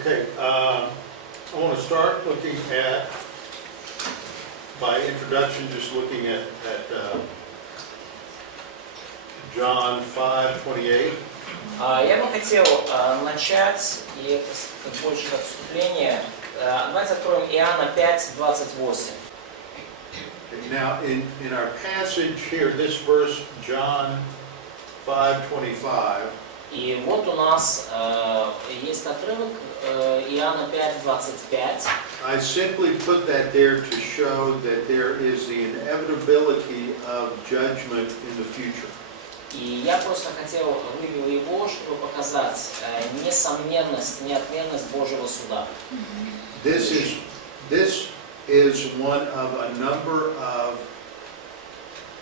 Okay, I want to start looking at, by introduction, just looking at John 5:28. Я бы хотел начать, и это как больше как вступление. Давайте откроем Иоанна 5:28. Now, in our passage here, this verse, John 5:25, И вот у нас есть отрывок Иоанна 5:25. I simply put that there to show that there is the inevitability of judgment in the future. И я просто хотел вывел его, чтобы показать несомненность, неотменность Божьего суда. This is one of a number of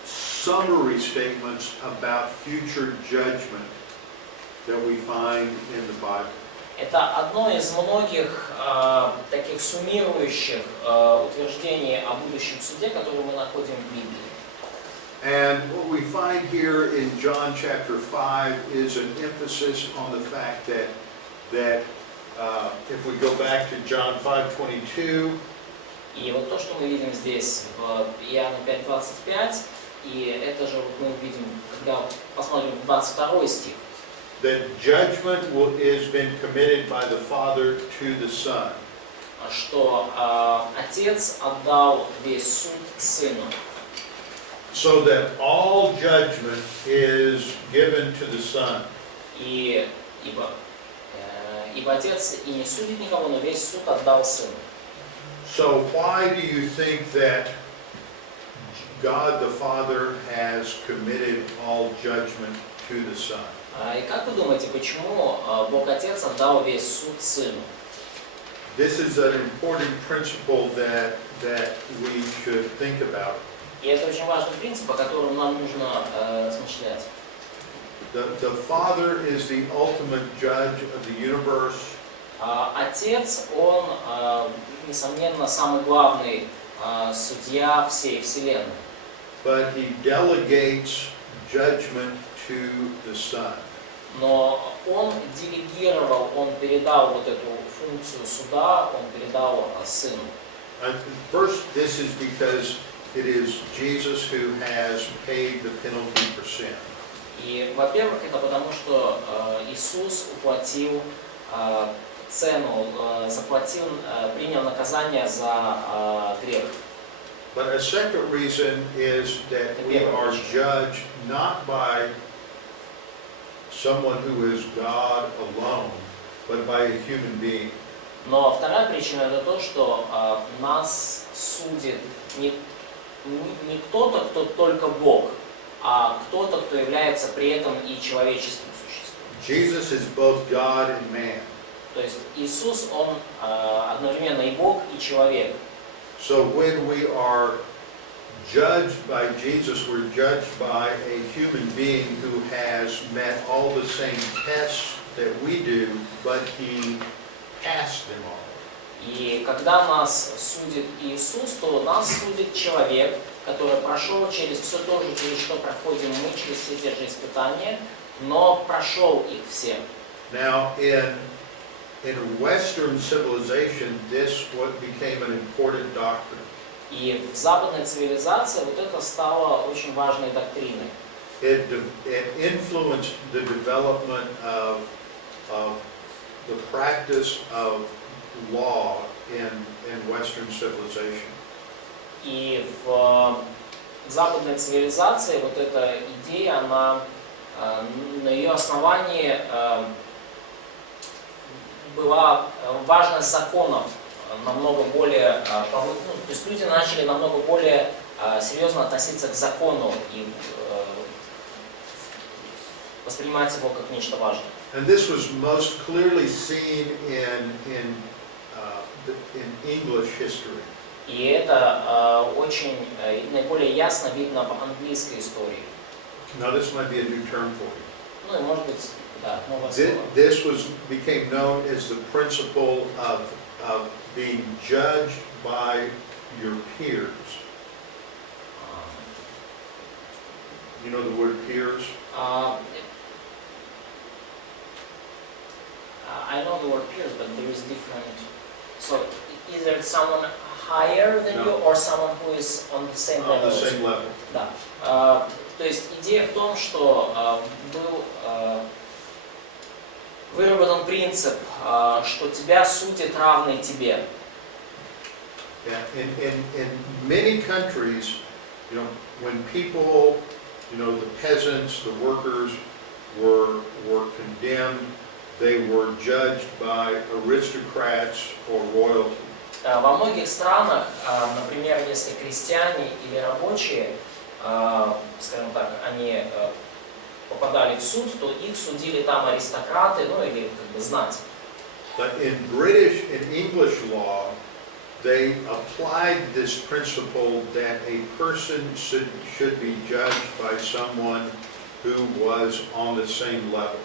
summary statements about future judgment that we find in the Bible. Это одно из многих таких суммирующих утверждений о будущем суде, которые мы находим в Библии. And what we find here in John chapter 5 is an emphasis on the fact that if we go back to John 5:22, И вот то, что мы видим здесь в Иоанна 5:25, и это же мы увидим, когда посмотрим 22 стих. that judgment has been committed by the Father to the Son. Что Отец отдал весь суд Сыну. So that all judgment is given to the Son. Ибо Отец и не судит никого, но весь суд отдал Сыну. So why do you think that God the Father has committed all judgment to the Son? И как вы думаете, почему Бог Отец отдал весь суд Сыну? This is an important principle that we should think about. И это очень важный принцип, о котором нам нужно размышлять. The Father is the ultimate judge of the universe. Отец, он, несомненно, самый главный судья всей Вселенной. But he delegates judgment to the Son. Но он делегировал, он передал вот эту функцию суда, он передал Сыну. First, this is because it is Jesus who has paid the penalty for sin. И, во-первых, это потому, что Иисус уплатил цену, заплатил, принял наказание за грех. But a second reason is that we are judged not by someone who is God alone, but by a human being. Но вторая причина это то, что нас судит не кто-то, кто только Бог, а кто-то, кто является при этом и человеческим существом. Jesus is both God and man. То есть Иисус, он одновременно и Бог, и человек. So when we are judged by Jesus, we're judged by a human being who has met all the same tests that we do, but he passed them all. И когда нас судит Иисус, то нас судит человек, который прошел через все то же, через что проходим мы, через все те же испытания, но прошел их все. Now, in Western civilization, this what became an important doctrine. И в западной цивилизации вот это стало очень важной доктриной. It influenced the development of the practice of law in Western civilization. И в западной цивилизации вот эта идея, она на ее основании была важность законов намного более, то есть люди начали намного более серьезно относиться к закону и воспринимать его как нечто важное. And this was most clearly seen in English history. И это очень наиболее ясно видно в английской истории. Now this might be a new term for you. Ну и может быть, да, новое слово. This became known as the principle of being judged by your peers. You know the word peers? I I know the word peers, but there is different. So either it's someone higher than No. you or someone who is on the same On level. the same level. Да. То есть идея в том, что был выработан принцип, что тебя судит равный тебе. Yeah, in many countries, you know, when people, you know, the peasants, the workers were condemned, they were judged by aristocrats or royalty. Во многих странах, например, если крестьяне или рабочие, скажем так, они попадали в суд, то их судили там аристократы, ну или как бы знать. But in British and English law, they applied this principle that a person should be judged by someone who was on the same level.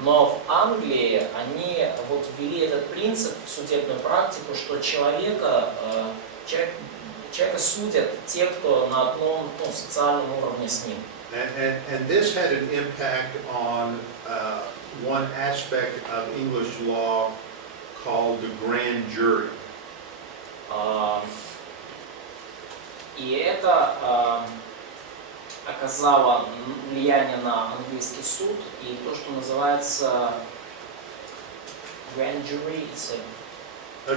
Но в Англии они вот ввели этот принцип в судебную практику, что человека судят те, кто на одном социальном уровне с ним. And this had an impact on one aspect of English law called the grand jury. И это оказало влияние на английский суд и то, что называется grand jury, A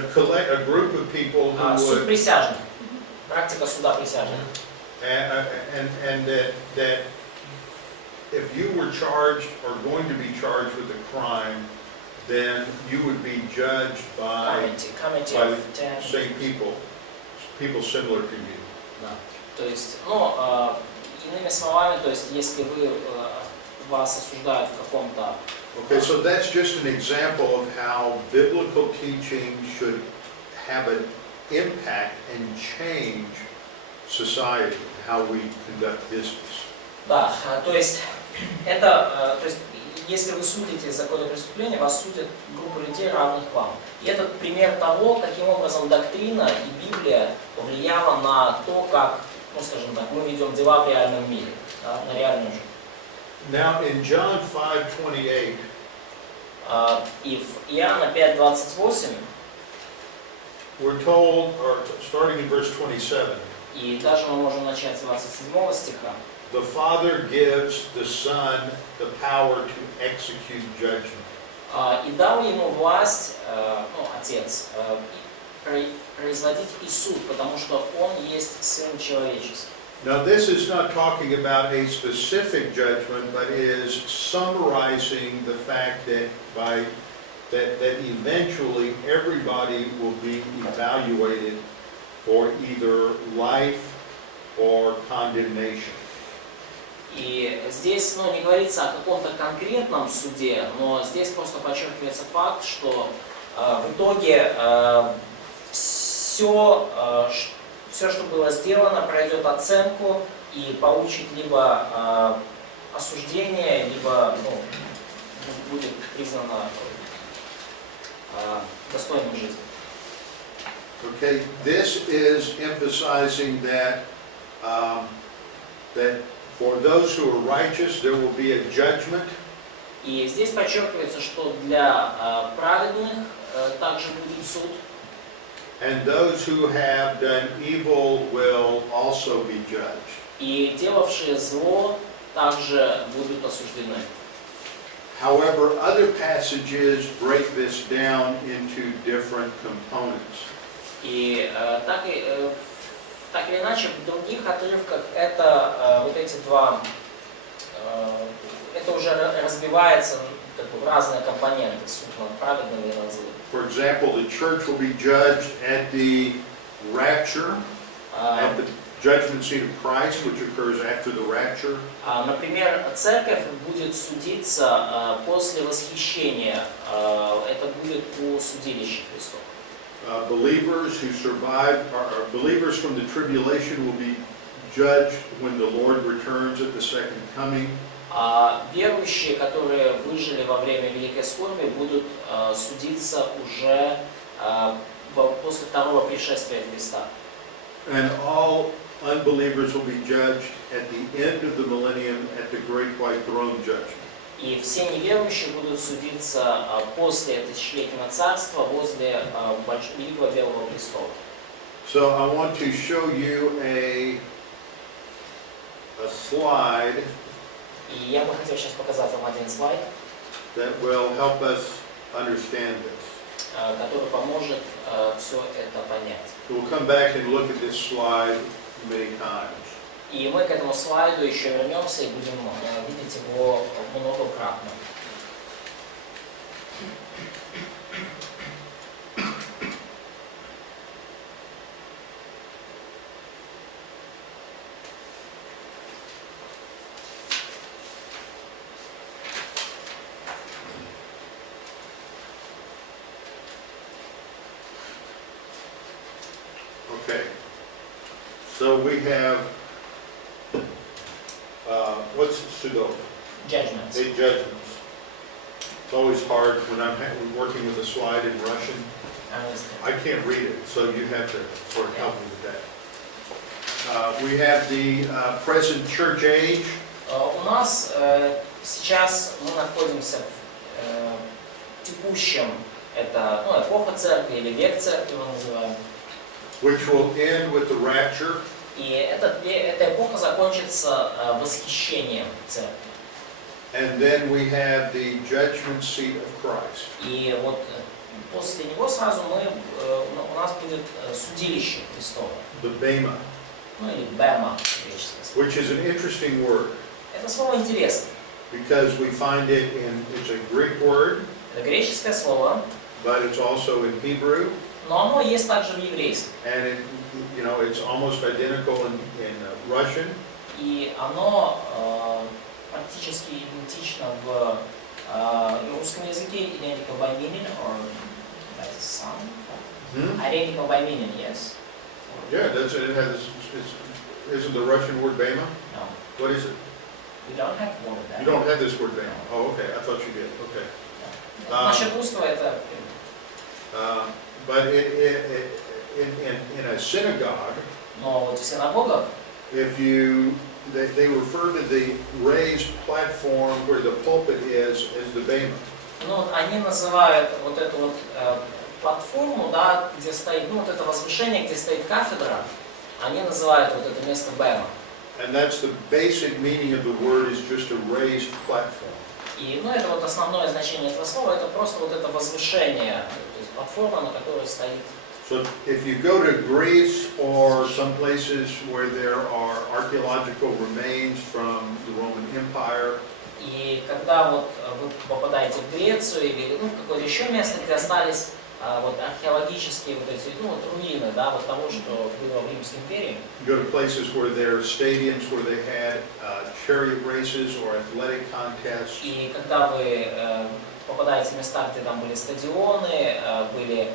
group of people who суд would, присяжных, практика суда присяжных. and that if you were charged or going to be charged with a crime, then you would be judged by Committee by of the 10. same people similar to you. Да. То есть, иными словами, то есть, если вас осуждают в каком-то... Okay, so that's just an example of how biblical teaching should have an impact and change society, how we conduct business. Да, то есть, это, то есть, если вы судите за какое-то преступление, вас судят группа людей, равных вам. И это пример того, каким образом доктрина и Библия повлияла на то, как, скажем так, мы ведем дела в реальном мире, да, на реальную жизнь. Now in John 5:28, И в Иоанна 5:28, we're told, or starting in verse 27, и даже мы можем начать с 27 стиха, the Father gives the Son the power to execute judgment. и дал ему власть, Отец, производить и суд, потому что Он есть Сын Человеческий. Now this is not talking about a specific judgment, but is summarizing the fact that that eventually everybody will be evaluated for either life or condemnation. И здесь не говорится о каком-то конкретном суде, но здесь просто подчеркивается факт, что в итоге все, что было сделано, пройдет оценку и получит либо осуждение, либо будет признано достойным жизни. Okay, this is emphasizing that that for those who are righteous, there will be a judgment. И здесь подчеркивается, что для праведных также будет суд. And those who have done evil will also be judged. И делавшие зло также будут осуждены. However, other passages break this down into different components. И так или иначе, в других отрывках это вот эти два, это уже разбивается в разные компоненты, суд над праведным и над злым. For example, the church will be judged at the rapture, at the judgment seat of Christ, which occurs after the rapture. Например, церковь будет судиться после восхищения. Это будет у судилища Христова. Believers who survive, or believers from the tribulation will be judged when the Lord returns at the second coming. Верующие, которые выжили во время Великой Скорби, будут судиться уже после второго пришествия Христа. And all unbelievers will be judged at the end of the millennium at the great white throne judgment. И все неверующие будут судиться после тысячелетнего царства возле Великого Белого престола. So I want to show you a slide И я бы хотел сейчас показать вам один слайд, that will help us understand this. который поможет все это понять. We'll come back and look at this slide many times. И мы к этому слайду еще вернемся и будем видеть его многократно. Okay. So we have, what's Sudo? Judgments. 8 judgments. It's always hard when I'm working with a slide in Russian. I can't read it, so you have to sort of help me with that. We have the present church age. У нас сейчас мы находимся в текущем, это эпоха церкви или век церкви мы называем. Which will end with the rapture. И эта эпоха закончится восхищением церкви. And then we have the judgment seat of Christ. И вот после него сразу у нас будет судилище Христово. The Bema. Ну или бема греческое слово. Which is an interesting word. Это слово интересно. Because we find it it's a Greek word. Это греческое слово, But it's also in Hebrew. но оно есть также в еврейском. And it's almost identical in Russian. И оно практически идентично в русском языке identical by meaning, or that is some. Identical by meaning, yes. Yeah, isn't the Russian word Bema? No, What is it? we don't have word that. You don't have this word Bema. Oh, okay. I thought you did. Okay. Насчет русского это. But in a synagogue, Но вот в синагогах they refer to the raised platform where the pulpit is as the Bema. Они называют вот эту вот платформу, да, где стоит, вот это возвышение, где стоит кафедра, они называют вот это место бема. And that's the basic meaning of the word is just a raised platform. И это вот основное значение этого слова, это просто вот это возвышение, то есть платформа, на которой стоит. So if you go to Greece or some places where there are archaeological remains from the Roman Empire, И когда вот вы попадаете в Грецию или в какое-то еще место, где остались вот археологические вот эти руины, да, вот того, что было в Римской империи. you go to places where there are stadiums where they had chariot races or athletic contests. И когда вы попадаете в места, где там были стадионы, были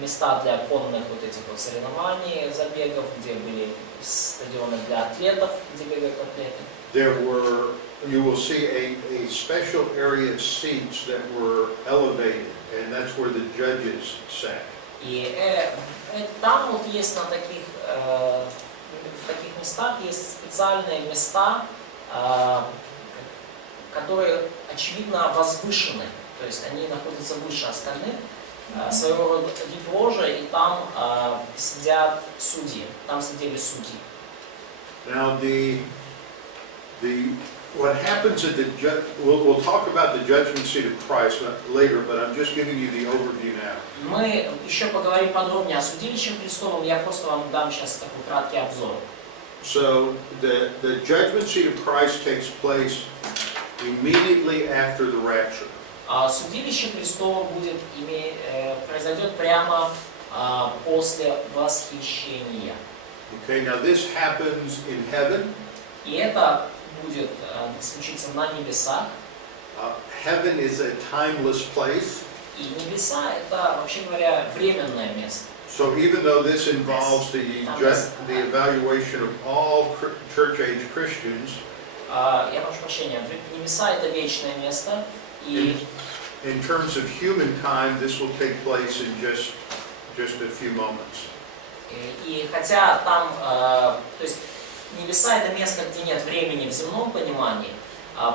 места для конных вот этих вот соревнований, забегов, где были стадионы для атлетов, где бегают атлеты. You will see a special area of seats that were elevated, and that's where the judges sat. И там вот есть в таких местах есть специальные места, которые очевидно возвышены, то есть они находятся выше остальных, своего рода ложа, и там сидят судьи, там сидели судьи. Now what happens at we'll talk about the judgment seat of Christ later, but I'm just giving you the overview now. Мы еще поговорим подробнее о судилище Христовом, я просто вам дам сейчас такой краткий обзор. So the judgment seat of Christ takes place immediately after the rapture. Судилище Христово произойдет прямо после восхищения. Okay, now this happens in heaven. И это будет случиться на небесах. Heaven is a timeless place. И небеса это, вообще говоря, временное место. So even though this involves the evaluation of all church age Christians, я прошу прощения, небеса это вечное место. И in terms of human time, this will take place in just a few moments. И хотя там, то есть небеса это место, где нет времени в земном понимании,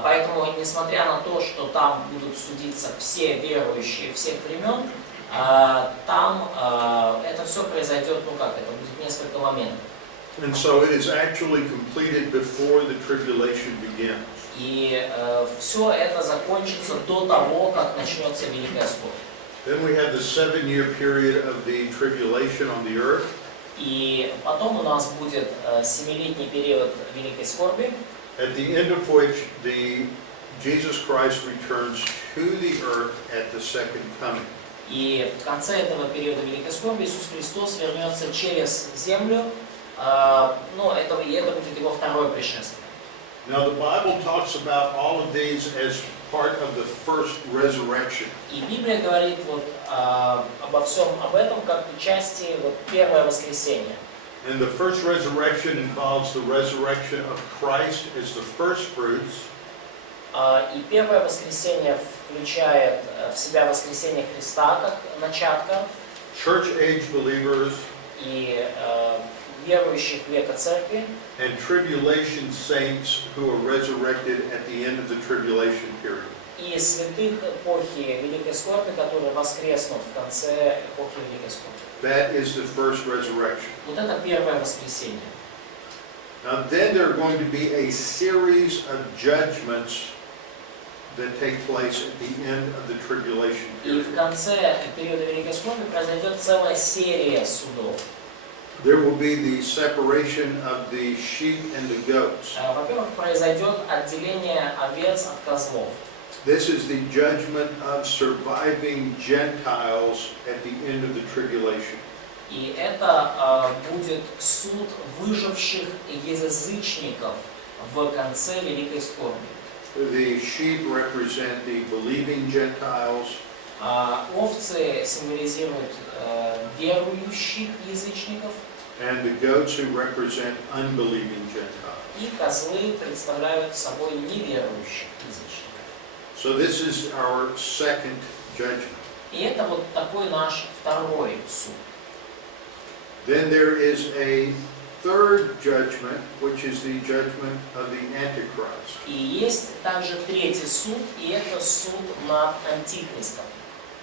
Поэтому, несмотря на то, что там будут судиться все верующие всех времен, там это все произойдет, это будет несколько моментов. And so it is actually completed before the tribulation begins. И все это закончится до того, как начнется Великая Скорбь. Then we have the 7-year period of the tribulation on the earth. И потом у нас будет 7-летний период Великой Скорби, At the end of which Jesus Christ returns to the earth at the second coming. и в конце этого периода Великой Скорби Иисус Христос вернется через землю, это будет Его второе пришествие. Now the Bible talks about all of these as part of the first resurrection. И Библия говорит обо всем об этом как части первое воскресение. And the first resurrection involves the resurrection of Christ as the first fruits. И первое воскресение включает в себя воскресение Христа как начатка. Church age believers И верующих века церкви. and tribulation saints who are resurrected at the end of the tribulation period. И святых эпохи Великой Скорби, которые воскреснут в конце эпохи Великой Скорби. That is the first resurrection. Вот это первое воскресение. Now then there are going to be a series of judgments that take place at the end of the tribulation И period. в конце периода Великой Скорби произойдет целая серия судов. There will be the separation of the sheep and the goats. Во-первых, произойдет отделение овец от козлов. This is the judgment of surviving Gentiles at the end of the tribulation. И это будет суд выживших язычников в конце Великой Скорби. The sheep represent the believing Gentiles, Овцы символизируют верующих язычников, and the goats who represent unbelieving Gentiles. и козлы представляют собой неверующих язычников. So this is our second judgment. И это вот такой наш второй суд. Then there is a third judgment, which is the judgment of the Antichrist. И есть также третий суд, и это суд над Антихристом.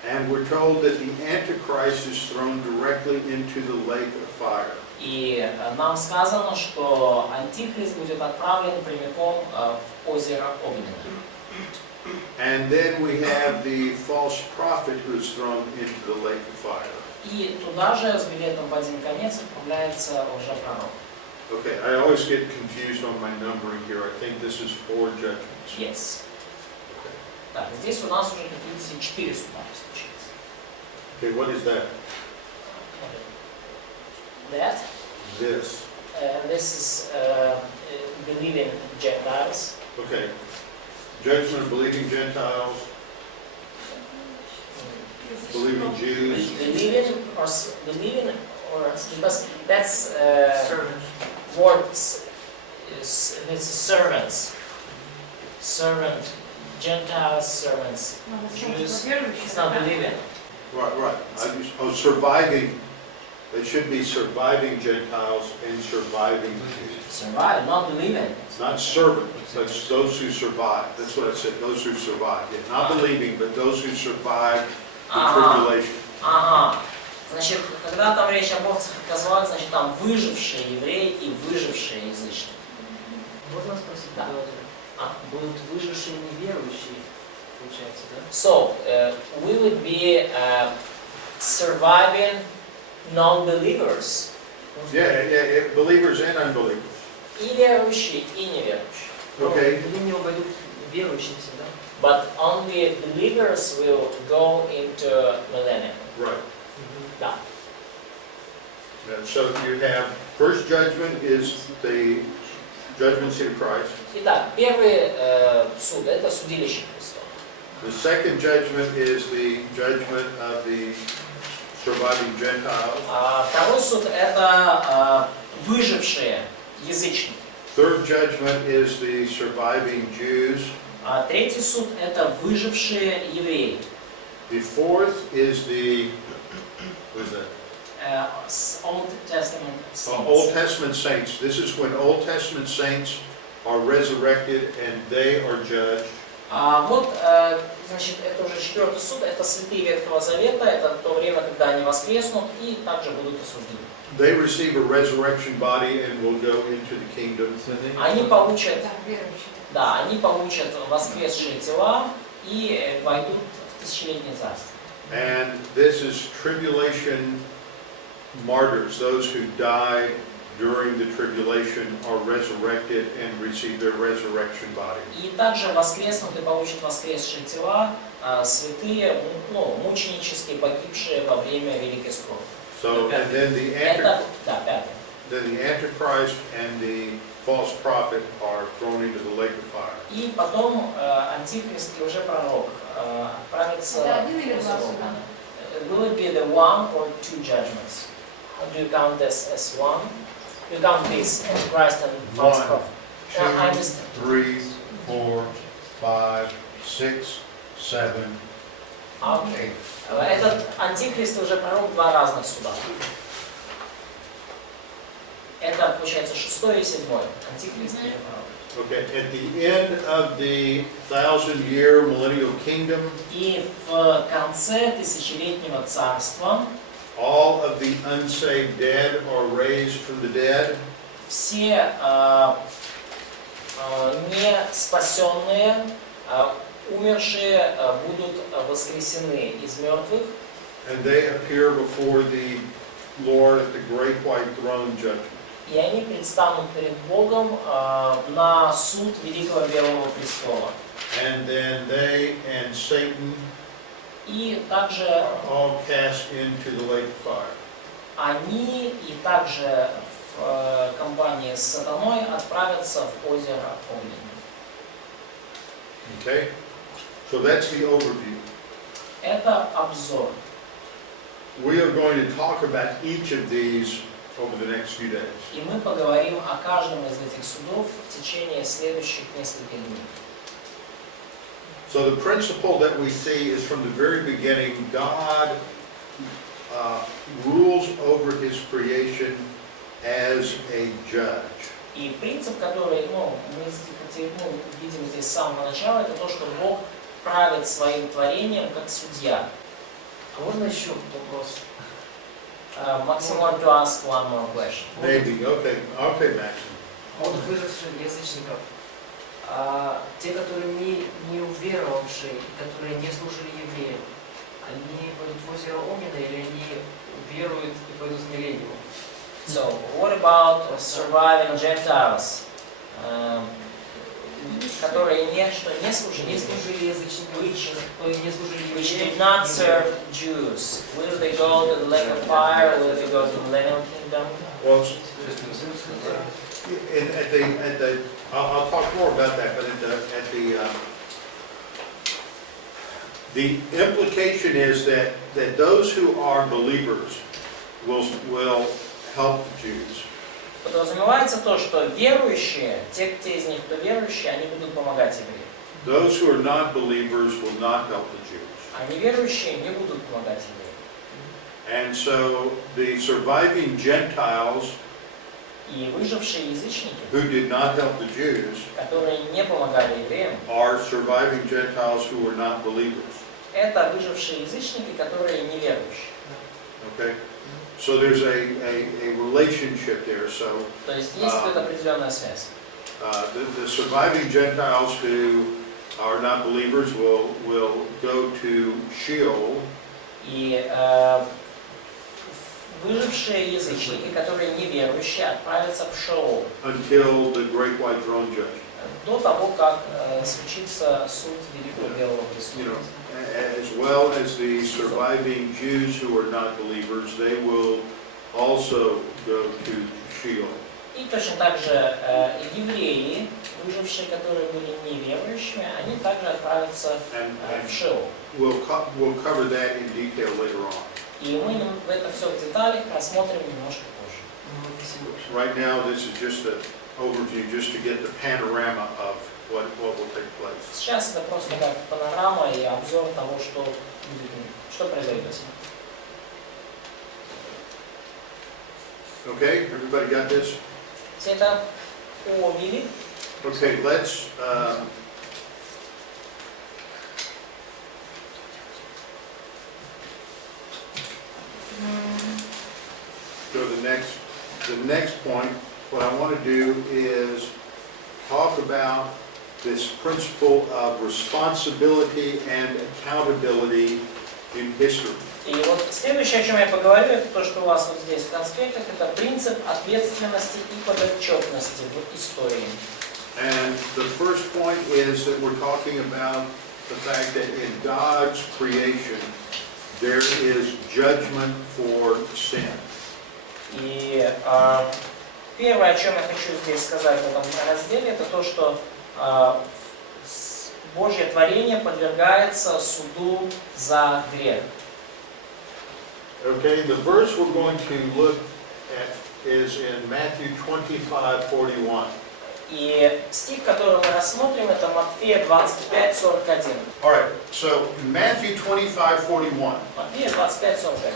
And we're told that the Antichrist is thrown directly into the lake of fire. И нам сказано, что Антихрист будет отправлен прямиком в озеро Огненное. And then we have the false prophet who is thrown into the lake of fire. И туда же с билетом в один конец отправляется лжепророк. Okay, I always get confused on my numbering here. I think this is 4 judgments. Yes. Так, здесь у нас уже какие-то 4 суда случились. Okay, what is that? That, This. this is believing Gentiles. Okay. Judgment of believing Gentiles, believing Jews. Believing or because that's words. It's servants. Servant, Gentiles, servants. Jews. It's not believing. Right. Surviving. It should be surviving Gentiles and surviving Jews. Survive, not believing. It's not servant, that's those who survive. That's what I said, those who survive. Yeah, not believing, but those who survive the tribulation. Ага. Значит, когда там речь об овцах и козлах, значит, там выжившие евреи и выжившие язычники. Можно спросить? Да. Будут выжившие неверующие, получается, да? So, we would be surviving non-believers. Yeah, believers and unbelievers. И верующие, и неверующие. Okay. Они не войдут верующие всегда. But only believers will go into millennium. Right. Да. So you have, first judgment is the judgment seat of Christ. Итак, первый суд – это судилище Христова. The second judgment is the judgment of the surviving Gentiles. Второй суд – это выжившие язычники. Third judgment is the surviving Jews. Третий суд – это выжившие евреи. The fourth is the, what is that? Old Testament saints. Old Testament saints. This is when Old Testament saints are resurrected and they are judged. Вот, значит, это уже 4-й суд, это святые Ветхого Завета, это то время, когда они воскреснут и также будут осуждены. They receive a resurrection body and will go into the kingdom. Они получат, Да, верующие. да, они получат воскресшие тела и войдут в тысячелетнее царство. And this is tribulation martyrs, those who died during the tribulation are resurrected and receive their resurrection body. И также воскреснут и получат воскресшие тела святые, мученические, погибшие во время Великой Скорби. So, and then the Это, да, 5-й. then the Antichrist and the false prophet are thrown into the lake of fire. И потом Антихрист и лжепророк отправятся Это один или в два озеро суда? Огненное. Will it be the one or two judgments? Do you count this as one? You count this Antichrist and false One, prophet? I understand. 3, 4, 5, 6, 7, Окей. Этот Антихрист и лжепророк два разных суда. Это, получается, 6-й и 7-й. Антихрист и лжепророк. Okay, at the end of the 1,000-year millennial kingdom, И в конце тысячелетнего царства all of the unsaved dead are raised from the dead, все не спасенные, умершие будут воскресены из мертвых, and they appear before the Lord at the great white throne judgment. и они предстанут перед Богом на суд Великого Белого Престола. And then they and Satan И также are all cast into the lake of fire. они и также в компании с сатаной отправятся в озеро Огненное. Okay? So that's the overview. Это обзор. We are going to talk about each of these over the next few days. И мы поговорим о каждом из этих судов в течение следующих нескольких дней. So the principle that we see is from the very beginning, God rules over His creation as a judge. И принцип, который мы видим здесь с самого начала, это то, что Бог правит своим творением как судья. А можно еще вопрос? Maxim, want to ask one more question. Maybe, okay, Maxim. От выживших язычников, те, которые не уверовавшие, которые не служили евреям, они пойдут в озеро Огненное или они веруют и пойдут в миллениум? So, what about surviving Gentiles, которые не служили язычникам, не служили which евреям, did not serve Jews? Will they go to the lake of fire? Will they go to the millennial kingdom? Well, I'll talk more about that, but the implication is that those who are believers will help the Jews. Подразумевается то, что верующие, те из них, кто верующие, они будут помогать евреям. Those who are not believers will not help the Jews. А неверующие не будут помогать евреям. And so the surviving Gentiles И выжившие язычники, who did not help the Jews которые не помогали евреям, are surviving Gentiles who were not believers. это выжившие язычники, которые неверующие. Okay? So there's a relationship there. So То есть есть тут определенная связь. the surviving Gentiles who are not believers will go to Sheol. И выжившие язычники, которые неверующие, отправятся в Шеол Until the great white throne judgment. до того, как случится суд Великого Белого Престола. As well as the surviving Jews who are not believers, they will also go to Sheol. И точно так же евреи, выжившие, которые были неверующими, они также отправятся в Шеол. We'll cover that in detail later on. И мы в это все в деталях рассмотрим немножко позже. Right now, this is just an overview, just to get the panorama of what will take place. Сейчас это просто как панорама и обзор того, что произойдет. Okay, everybody got this? Все это уловили? Okay, let's go to the next point. What I want to do is talk about this principle of responsibility and accountability in history. И вот следующее, о чем я поговорю, это то, что у вас вот здесь в конспектах, это принцип ответственности и подотчетности в истории. And the first point is that we're talking about the fact that in God's creation there is judgment for sin. И первое, о чем я хочу здесь сказать в этом разделе, это то, что Божье творение подвергается суду за грех. Okay, the verse we're going to look at is in Matthew 25:41. И стих, который мы рассмотрим, это Матфея 25:41. All right, so in Matthew 25:41, Матфея 25:41.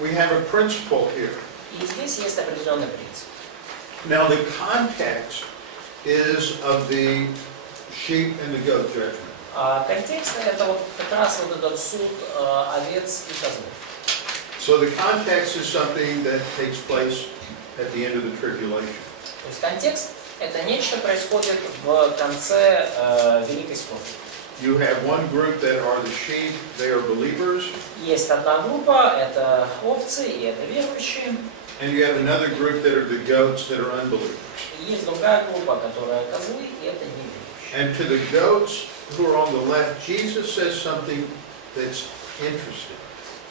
we have a principle here. И здесь есть определенный принцип. Now the context is of the sheep and the goat judgment. Контекст это вот как раз вот этот суд овец и козлов. So the context is something that takes place at the end of the tribulation. То есть контекст это нечто происходит в конце Великой Скорби. You have one group that are the sheep, they are believers, Есть одна группа, это овцы и это верующие. and you have another group that are the goats that are unbelievers. И есть другая группа, которая козлы, и это неверующие. And to the goats who are on the left, Jesus says something that's interesting.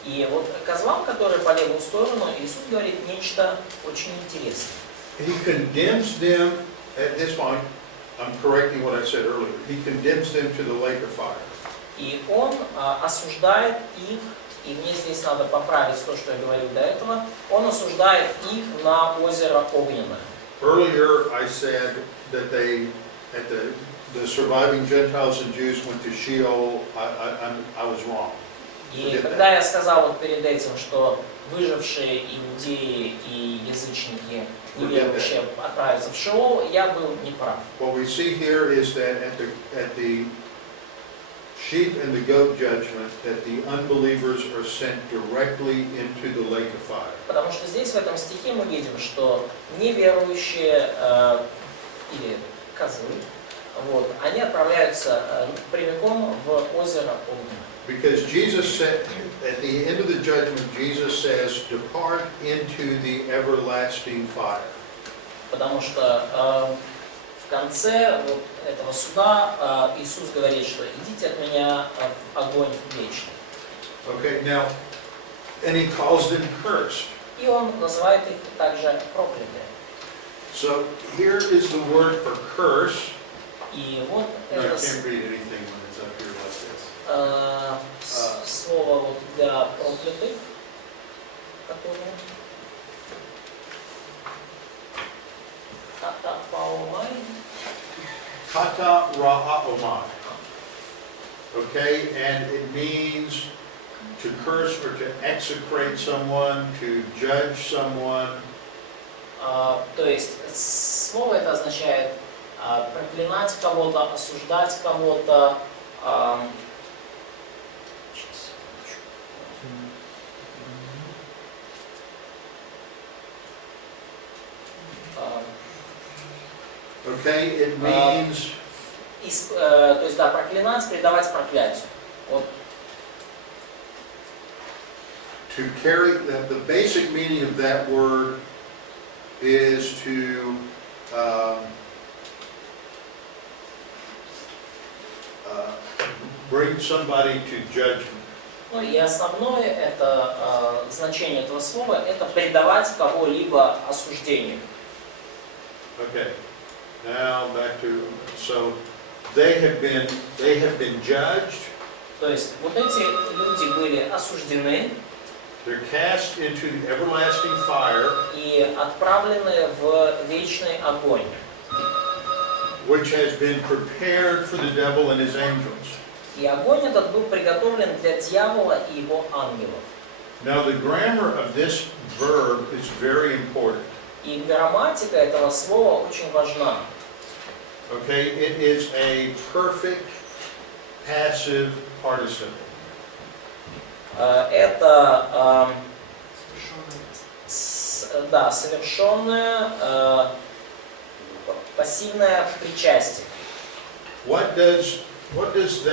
И вот козлам, которые по левую сторону, Иисус говорит нечто очень интересное. He condemns them, at this point, I'm correcting what I said earlier, he condemns them to the lake of fire. И Он осуждает их, и мне здесь надо поправить то, что я говорил до этого, Он осуждает их на озеро Огненное. Earlier I said that the surviving Gentiles and Jews went to Sheol. I was wrong. И когда я сказал вот перед этим, что выжившие иудеи и язычники неверующие отправятся в Шеол, я был неправ. What we see here is that at the sheep and the goat judgment, that the unbelievers are sent directly into the lake of fire. Потому что здесь в этом стихе мы видим, что неверующие или козлы, вот, они отправляются прямиком в озеро Огненное. Because Jesus said, at the end of the judgment, Jesus says, "Depart into the everlasting fire." Потому что в конце вот этого суда Иисус говорит, что идите от меня в огонь вечный. Okay, now, and he calls them cursed. И он называет их также проклятые. So here is the word for curse. И вот No, I это can't read anything when it's up here like this. слово вот для проклятых, которое катапаумай. Kata ra'omai. Okay, and it means to curse or to execrate someone, to judge someone. То есть слово это означает проклинать кого-то, осуждать кого-то. Okay, it means То есть, да, проклинать, предавать проклятию. Вот. to carry, the basic meaning of that word is to bring somebody to judgment. Ну и основное это значение этого слова это предавать кого-либо осуждению. Okay, now back to, so they have been judged. То есть вот эти люди были осуждены They're cast into the everlasting fire, и отправлены в вечный огонь, which has been prepared for the devil and his angels. и огонь этот был приготовлен для дьявола и его ангелов. Now the grammar of this verb is very important. И грамматика этого слова очень важна. Okay, it is a perfect passive participle. Это Совершенное. совершенное пассивное причастие. What does what does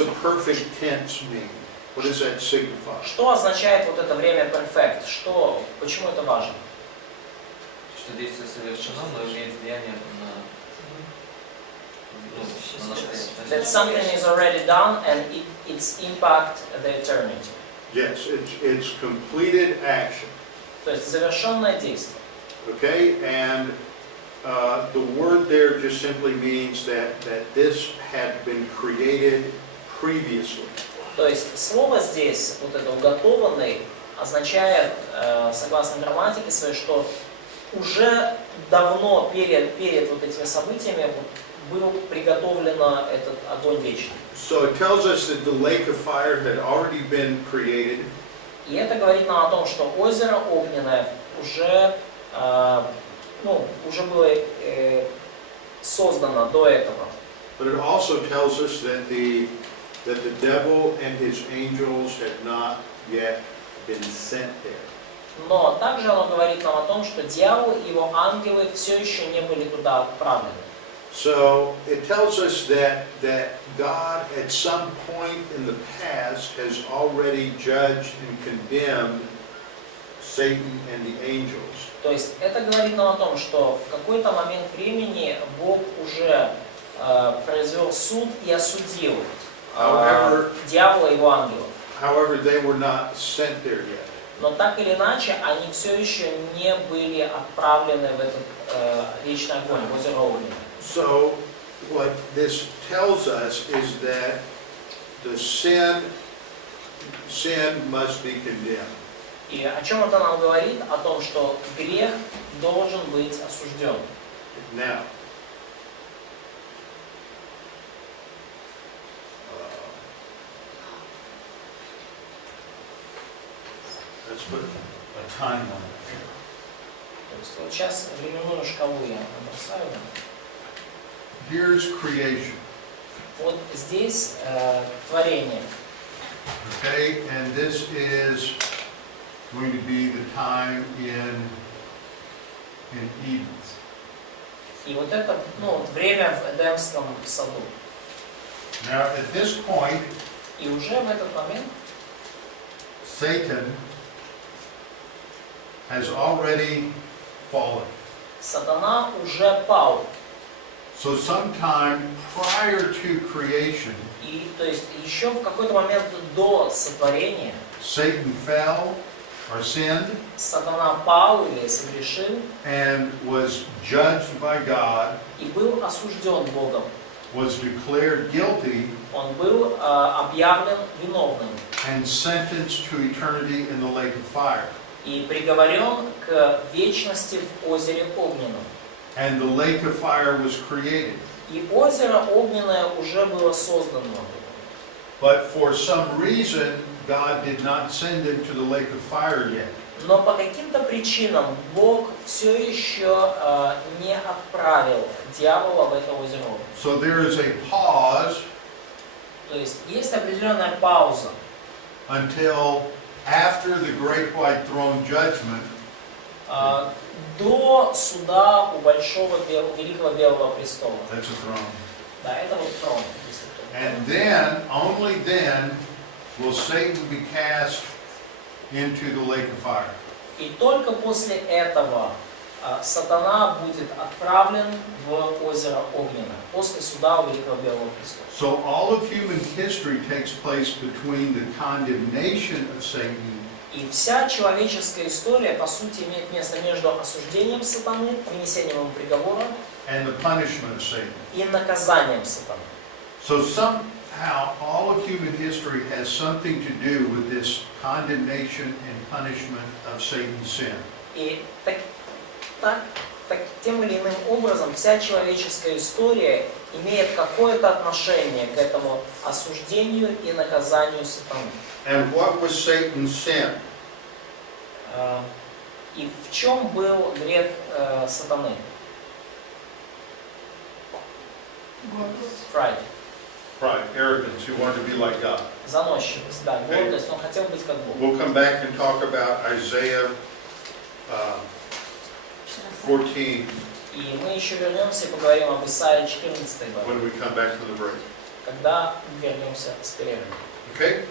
a perfect tense mean? What does that signify? Что означает вот это время perfect? Почему это важно? Что действие совершено, но имеет влияние на настоящее. That something is already done and its impact the eternity. Yes, it's completed action. То есть завершенное действие. Okay, and the word there just simply means that this had been created previously. То есть слово здесь, вот это уготованный, означает, согласно грамматике своей, что уже давно перед вот этими событиями был приготовлено этот огонь вечный. So it tells us that the lake of fire had already been created. И это говорит нам о том, что озеро огненное уже было создано до этого. But it also tells us that the devil and his angels had not yet been sent there. Но также оно говорит нам о том, что дьявол и его ангелы все еще не были туда отправлены. So it tells us that God at some point in the past has already judged and condemned Satan and the angels. То есть это говорит нам о том, что в какой-то момент времени Бог уже произвел суд и осудил дьявола и его ангелов. However, they were not sent there yet. Но так или иначе, они все еще не были отправлены в этот вечный огонь, в озеро огненное. So what this tells us is that the sin must be condemned. И о чем это нам говорит? О том, что грех должен быть осужден. Now, let's put a timeline here. То есть вот сейчас временную шкалу я набросаю. Here's creation. Вот здесь творение. Okay, and this is going to be the time in Eden. И вот это время в Эдемском саду. Now, at this point, И уже в этот момент Satan has already fallen. сатана уже пал. So sometime prior to creation, И то есть еще в какой-то момент до сотворения Satan fell or sinned сатана пал или согрешил and was judged by God, и был осужден Богом. was declared guilty Он был объявлен виновным and sentenced to eternity in the lake of fire. и приговорен к вечности в озере огненном. And the lake of fire was created. И озеро огненное уже было создано. But for some reason, God did not send him to the lake of fire yet. Но по каким-то причинам Бог все еще не отправил дьявола в это озеро. So there is a pause То есть есть определенная пауза until after the great white throne judgment, до суда у большого великого белого престола. that's a throne. Да, это вот трон. если кто. And then, only then, will Satan be cast into the lake of fire. И только после этого сатана будет отправлен в озеро огненное, после суда у великого белого престола. So all of human history takes place between the condemnation of Satan И вся человеческая история, по сути, имеет место между осуждением сатаны, вынесением ему приговора and the punishment of Satan. и наказанием сатаны. So somehow all of human history has something to do with this condemnation and punishment of Satan's sin. И тем или иным образом вся человеческая история имеет какое-то отношение к этому осуждению и наказанию сатаны. And what was Satan's sin? И в чем был грех сатаны? Pride. Pride, arrogance, who wanted to be like God. Заносчивость, да, гордость, он хотел быть как Бог. We'll come back and talk about Isaiah 14 И мы еще вернемся и поговорим об Исаии 14 главе, when we come back from the break. когда вернемся с перерывом. Okay?